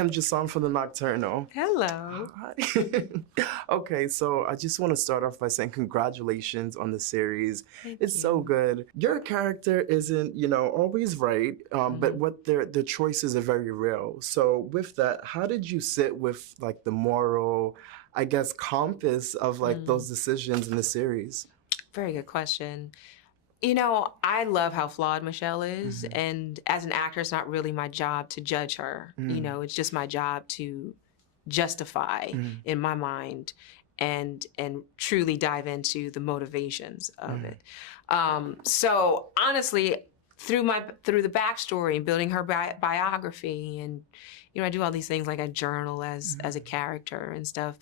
I'm Jason from the Nocturnal. Hello. Hi. Okay, so I just want to start off by saying congratulations on the series. Thank It's you. so good. Your character isn't, always right, but what the choices are very real. So with that, how did you sit with like the moral, I guess, compass of like those decisions in the series? Very good question. I love how flawed Michelle is, and as an actor, it's not really my job to judge her. It's just my job to justify in my mind and truly dive into the motivations of it. So honestly, through the backstory and building her biography, and I do all these things like I journal as a character and stuff.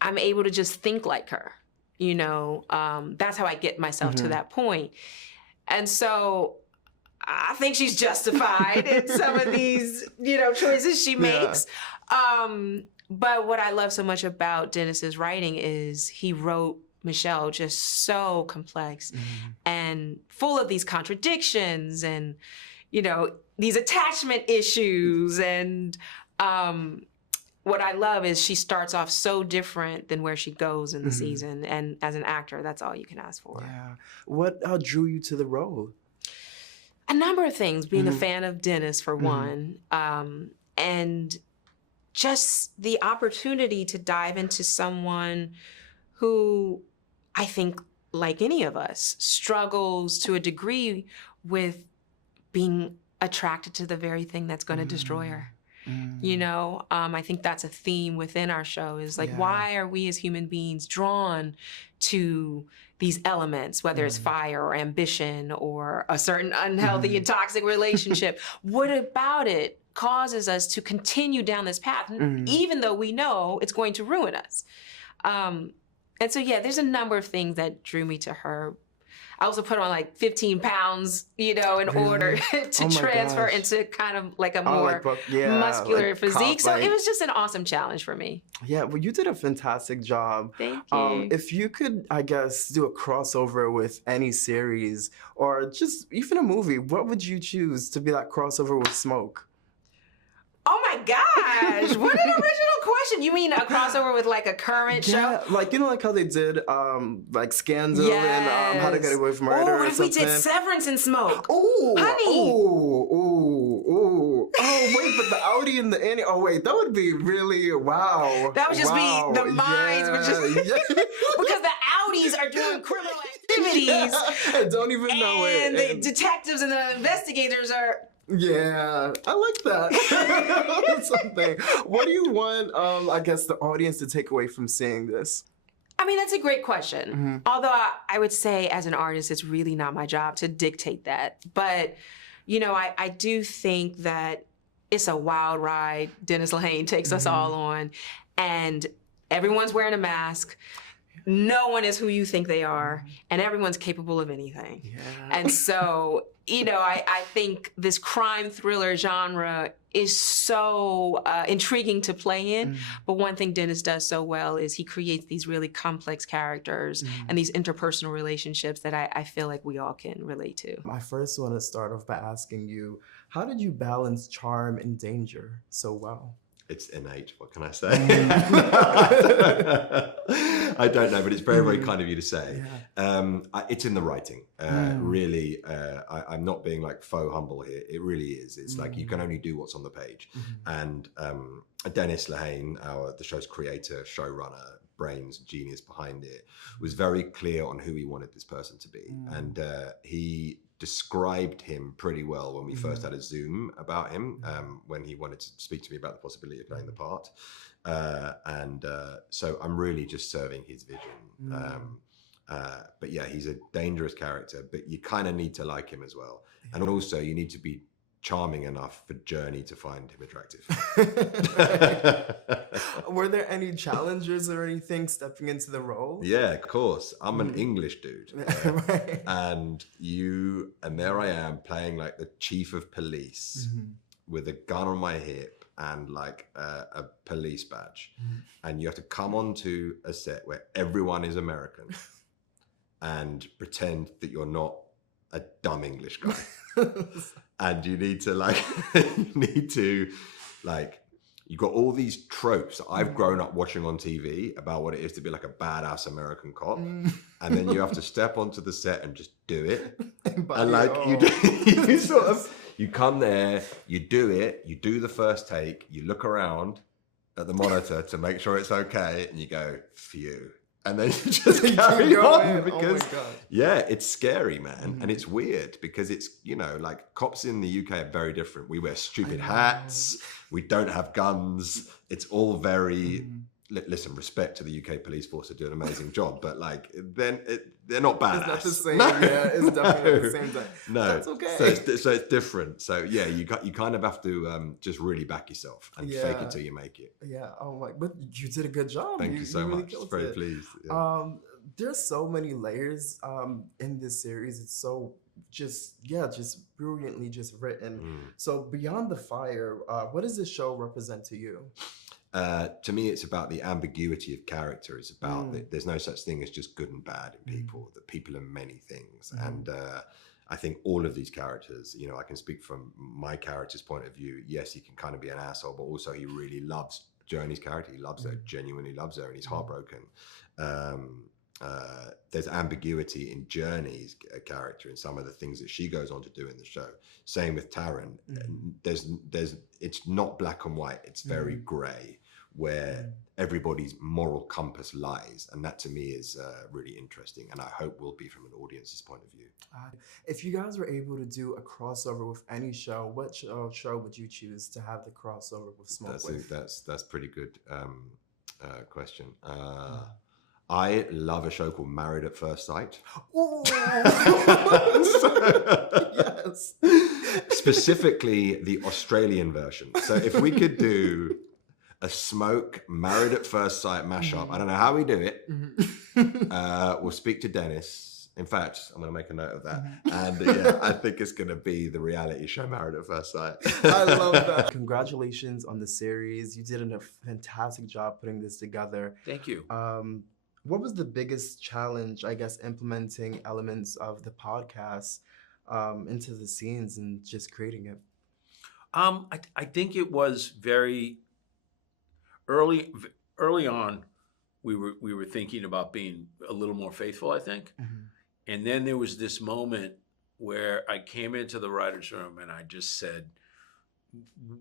I'm able to just think like her. That's how I get myself to that point. And so I think she's justified in some of these, choices she makes. But what I love so much about Dennis's writing is he wrote Michelle just so complex and full of these contradictions and, these attachment issues. And what I love is she starts off so different than where she goes in the season. And as an actor, that's all you can ask for. Yeah. What drew you to the role? A number of things, being a fan of Dennis for one, and just the opportunity to dive into someone who I think, like any of us, struggles to a degree with being attracted to the very thing that's going to destroy her. I think that's a theme within our show is like, why are we as human beings drawn to these elements, whether it's fire or ambition or a certain unhealthy and toxic relationship? What about it causes us to continue down this path, even though we know it's going to ruin us? And so, yeah, there's a number of things that drew me to her. I also put on like 15 pounds, in order to transfer into kind of like a more muscular physique. So it was just an awesome challenge for me. Yeah, well, you did a fantastic job. Thank you. If you could, I guess, do a crossover with any series or just even a movie, what would you choose to be that crossover with Smoke? Oh my gosh, what an original question. You mean a crossover with like a current show? Yeah, like, like how they did like Scandal and How to Get Away with Murder or if something. we did Severance and Smoke? Ooh, honey. Ooh. Oh, wait, but the Audi and the Annie, oh wait, that would be really, wow. That would just be, the minds would just, because the Audis are doing criminal activities. I don't even know it. And the detectives and the investigators are... Yeah, I like that. That's something. What do you want, I guess, the audience to take away from seeing this? I mean, that's a great question. Although I would say as an artist, it's really not my job to dictate that. But, I do think that it's a wild ride Dennis Lehane takes us all on. And everyone's wearing a mask. No one is who you think they are, and everyone's capable of anything. Yeah. And so, I think this crime thriller genre is so intriguing to play in. But one thing Dennis does so well is he creates these really complex characters and these interpersonal relationships that I feel like we all can relate to. I first want to start off by asking you, how did you balance charm and danger so well? It's innate, what can I say? I don't know, but it's very, very kind of you to say. It's in the writing. Really, I'm not being like faux humble here. It really is. It's like you can only do what's on the page. And Dennis Lehane, the show's creator, showrunner, brains, genius behind it, was very clear on who he wanted this person to be. And he described him pretty well when we first had a Zoom about him, when he wanted to speak to me about the possibility of playing the part. So I'm really just serving his vision. But yeah, he's a dangerous character, but you kind of need to like him as well. And also you need to be charming enough for Jurnee to find him attractive. Were there any challenges or anything stepping into the role? Yeah, of course. I'm an English dude. Right. And there I am playing like the chief of police with a gun on my hip and like a police badge. And you have to come onto a set where everyone is American and pretend that you're not a dumb English guy. And you need to like you got all these tropes that I've grown up watching on TV about what it is to be like a badass American cop, and then you have to step onto the set and just do it. And like you sort of, you come there, you do the first take, you look around at the monitor to make sure it's okay, and you go, phew. And then you just carry on because, it's scary, man. And it's weird because it's, you know, like cops in the UK are very different. We wear stupid hats. We don't have guns. It's all very, listen, respect to the UK police force, are doing an amazing job, but like, then they're not badass. It's not the same. It's definitely not the same thing. No, that's okay. So it's different. So yeah, you kind of have to just really back yourself and fake it till you make it. Yeah. Oh my, but you did a good job. Thank you so much. Really Very pleased. Yeah. There's so many layers in this series. It's so just brilliantly just written. So beyond the fire, what does this show represent to you? To me, it's about the ambiguity of character. It's about there's no such thing as just good and bad in people, that people are many things. And I think all of these characters, you know, I can speak from my character's point of view. Yes, he can kind of be an asshole, but also he really loves Jurnee's character. He loves her, genuinely loves her, and he's heartbroken. There's ambiguity in Jurnee's character and some of the things that she goes on to do in the show. Same with Taryn. It's not black and white. It's very grey, where everybody's moral compass lies, and that to me is really interesting, and I hope will be from an audience's point of view. If you guys were able to do a crossover with any show, what show would you choose to have the crossover with Smoke with? That's pretty good question. I love a show called Married at First Sight. Ooh. Yes. Specifically the Australian version. So if we could do a Smoke Married at First Sight mashup, I don't know how we do it. We'll speak to Dennis. In fact, I'm going to make a note of that. And I think it's going to be the reality show Married at First Sight. I love that. Congratulations on the series. You did a fantastic job putting this together. Thank you. What was the biggest challenge, I guess, implementing elements of the podcast into the scenes and just creating it? I think it was very early on. We were thinking about being a little more faithful, I think. And then there was this moment where I came into the writer's room and I just said,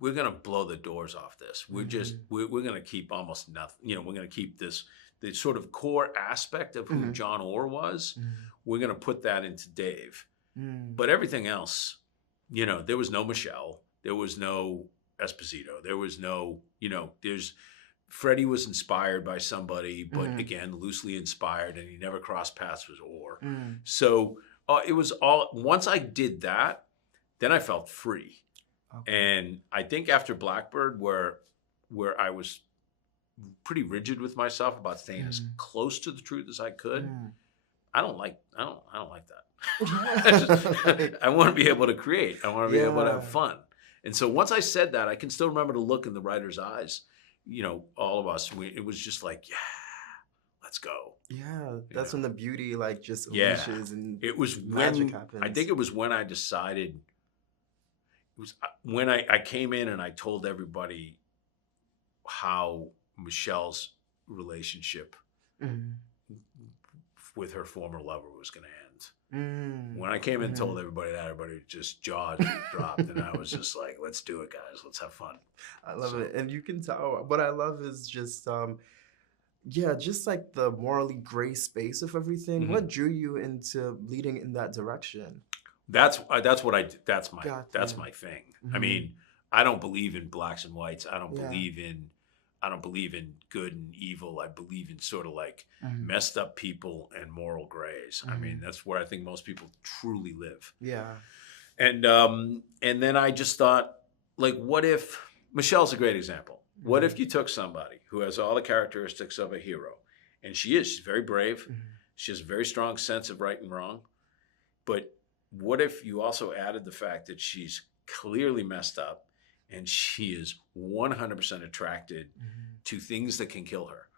we're going to blow the doors off this. We're going to keep almost nothing. You know, we're going to keep the sort of core aspect of who John Orr was. We're going to put that into Dave. But everything else, you know, there was no Michelle. There was no Esposito. There was no, you know, Freddie was inspired by somebody, but again, loosely inspired, and he never crossed paths with Orr. So it was all, once I did that, then I felt free. Okay. And I think after Blackbird, where I was pretty rigid with myself about staying as close to the truth as I could, I don't like that. I want to be able to create. I want to be able to have fun. And so once I said that, I can still remember the look in the writer's eyes. You know, all of us, it was just like, yeah, let's go. Yeah, that's when the beauty like just unleashes and it was magic happens. I think it was when I decided, it was when I came in and I told everybody how Michelle's relationship with her former lover was going to end. When I came in and told everybody that, everybody just jaws dropped, and I was just like, let's do it, guys. Let's have fun. I love it. And you can tell, what I love is just, just like the morally gray space of everything. What drew you into leading in that direction? That's what I did. That's my thing. I mean, I don't believe in blacks and whites. I don't believe in good and evil. I believe in sort of like messed up people and moral grays. I mean, that's where I think most people truly live. Yeah. And then I just thought, like, what if Michelle's a great example? What if you took somebody who has all the characteristics of a hero, and she's very brave. She has a very strong sense of right and wrong. But what if you also added the fact that she's clearly messed up, and she is 100% attracted to things that can kill her,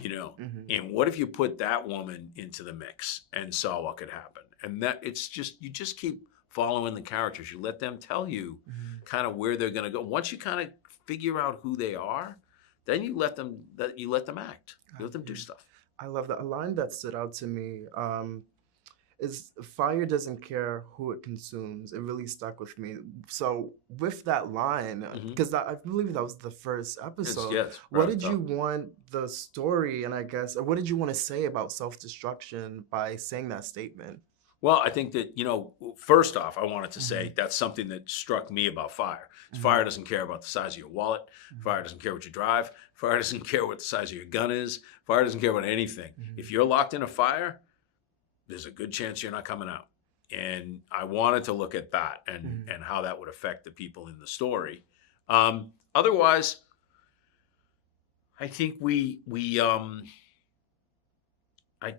you know? And what if you put that woman into the mix and saw what could happen? And that you just keep following the characters. You let them tell you kind of where they're going to go. Once you kind of figure out who they are, then you let them act. You let them do stuff. I love that. A line that stood out to me is fire doesn't care who it consumes. It really stuck with me. So with that line, because I believe that was the first episode, what did you want the story, and I guess, what did you want to say about self-destruction by saying that statement? Well, I think that, first off, I wanted to say that's something that struck me about fire. Fire doesn't care about the size of your wallet. Fire doesn't care what you drive. Fire doesn't care what the size of your gun is. Fire doesn't care about anything. If you're locked in a fire, there's a good chance you're not coming out. And I wanted to look at that and how that would affect the people in the story. Otherwise, I think I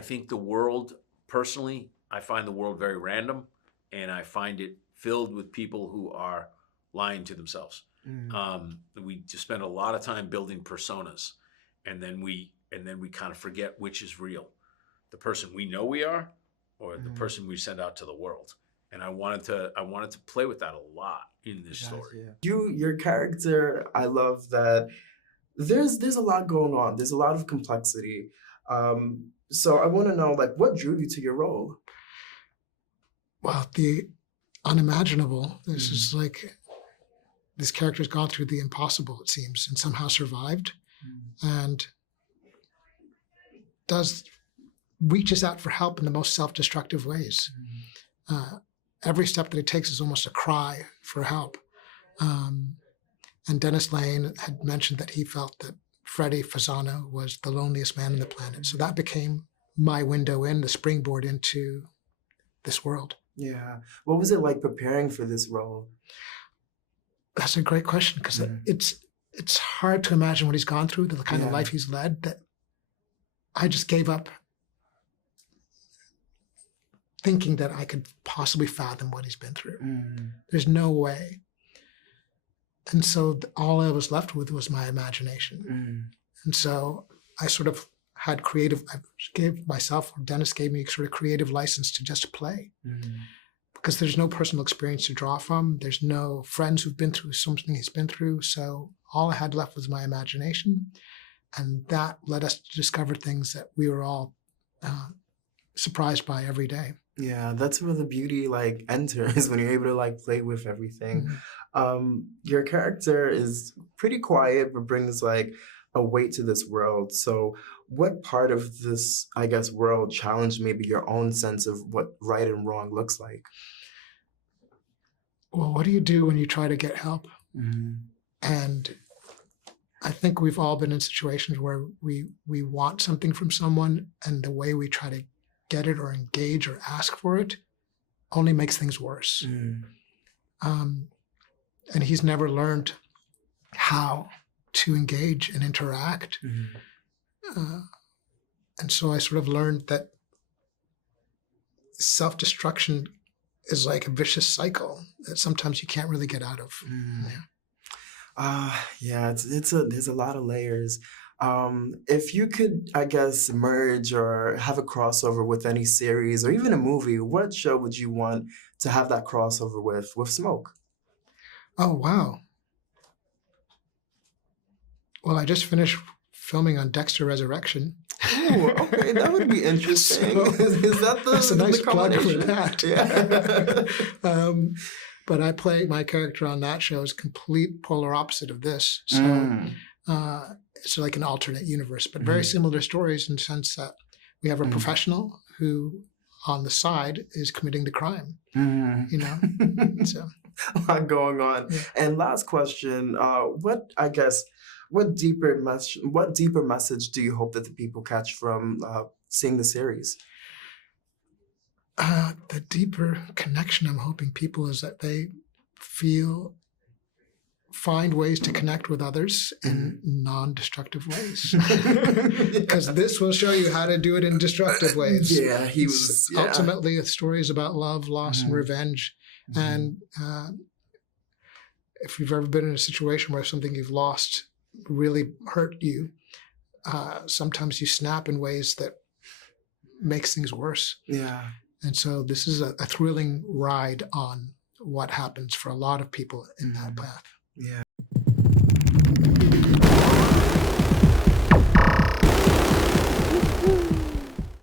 think the world, personally, I find the world very random, and I find it filled with people who are lying to themselves. We just spend a lot of time building personas, and then we kind of forget which is real, the person we know we are, or the person we send out to the world. And I wanted to play with that a lot in this story. Your character, I love that. There's a lot going on. There's a lot of complexity. So I want to know, what drew you to your role? Well, the unimaginable. This is this character's gone through the impossible, it seems, and somehow survived, and reaches out for help in the most self-destructive ways. Every step that he takes is almost a cry for help. And Dennis Lehane had mentioned that he felt that Freddie Fasano was the loneliest man on the planet. So that became my window in, the springboard into this world. Yeah. What was it like preparing for this role? That's a great question, because it's hard to imagine what he's gone through, the kind of life he's led, that I just gave up thinking that I could possibly fathom what he's been through. There's no way. And so all I was left with was my imagination. And so I sort of had I gave myself, or Dennis gave me sort of creative license to just play. Because there's no personal experience to draw from. There's no friends who've been through something he's been through. So all I had left was my imagination. And that led us to discover things that we were all surprised by every day. Yeah, that's where the beauty enters, when you're able to play with everything. Your character is pretty quiet, but brings a weight to this world. So what part of this, I guess, world challenged maybe your own sense of what right and wrong looks like? Well, what do you do when you try to get help? And I think we've all been in situations where we want something from someone, and the way we try to get it or engage or ask for it only makes things worse. And he's never learned how to engage and interact. And so I sort of learned that self-destruction is like a vicious cycle that sometimes you can't really get out of. There's a lot of layers. If you could, I guess, merge or have a crossover with any series or even a movie, what show would you want to have that crossover with Smoke? Oh, wow. Well, I just finished filming on Dexter Resurrection. Oh, okay, that would be interesting. Is that that's a nice plug for that. Yeah. But my character on that show is complete polar opposite of this. So it's like an alternate universe, but very similar stories in the sense that we have a professional who on the side is committing the crime, So a lot going on. Yeah. And last question, what deeper message do you hope that the people catch from seeing the series? The deeper connection I'm hoping people is that they find ways to connect with others in non-destructive ways. Because this will show you how to do it in destructive ways. Yeah, Ultimately, the story is about love, loss, and revenge. And if you've ever been in a situation where something you've lost really hurt you, sometimes you snap in ways that makes things worse. Yeah. And so this is a thrilling ride on what happens for a lot of people in that path. Yeah.